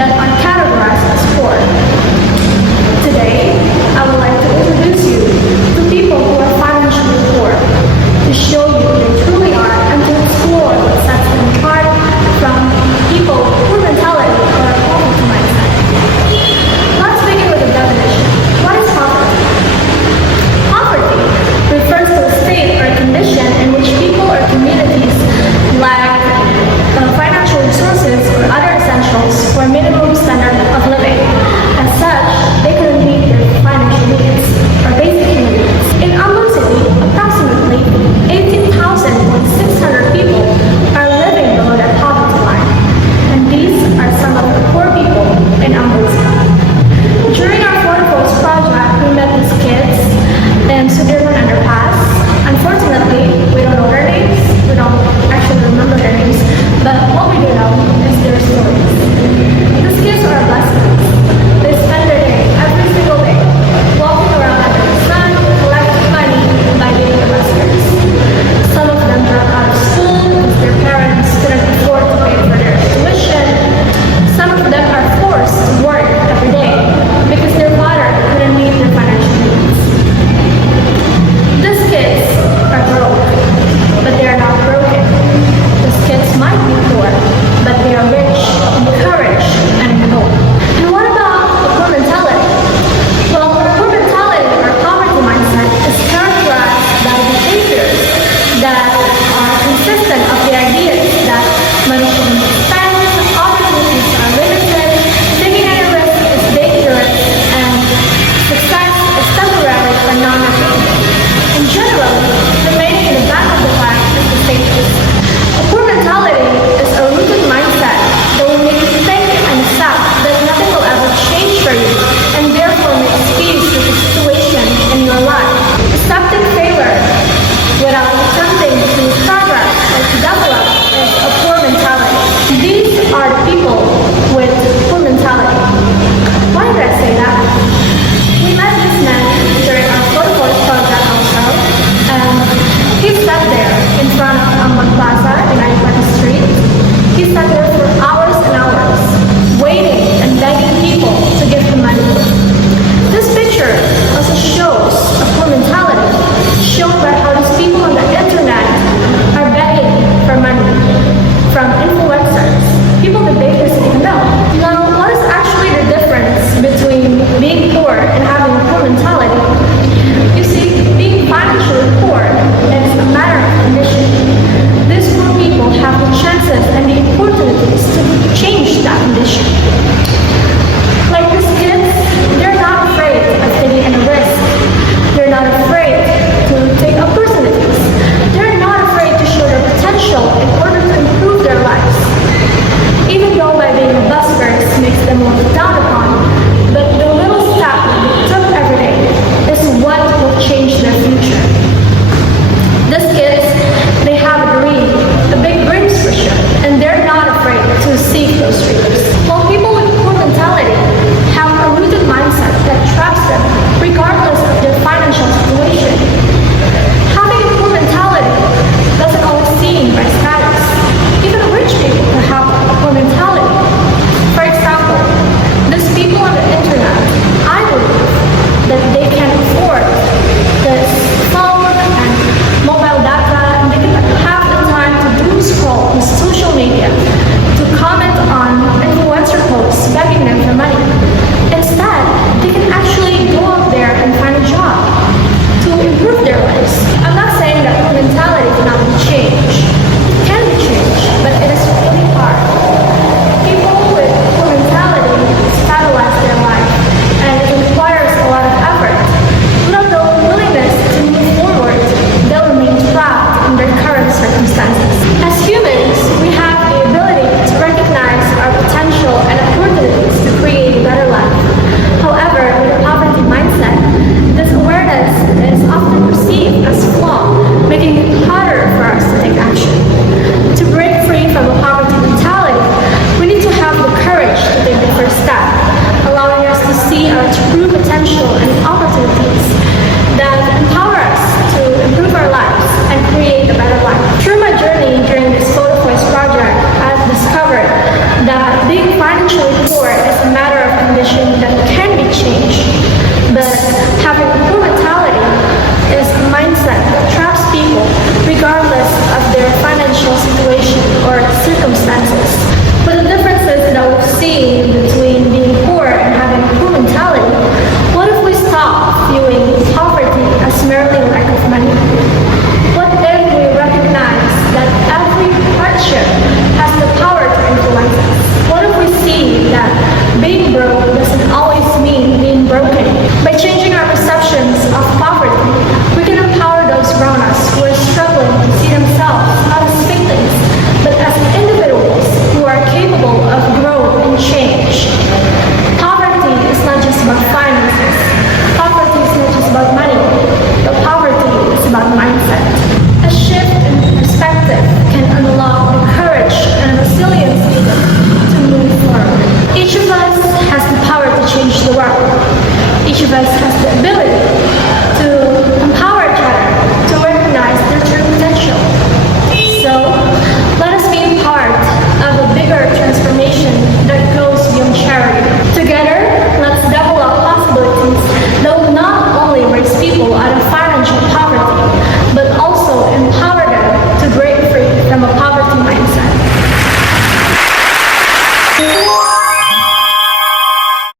that are categorized as poor. Today, I would like to introduce you to people who are financially poor, to show you who they truly are and to explore what sets them apart from people with poor mentality or a poverty mindset. Let's begin with a definition. What is poverty? Poverty refers to a state or condition in which people or communities lack financial resources or other essentials for a minimum standard of living. As such,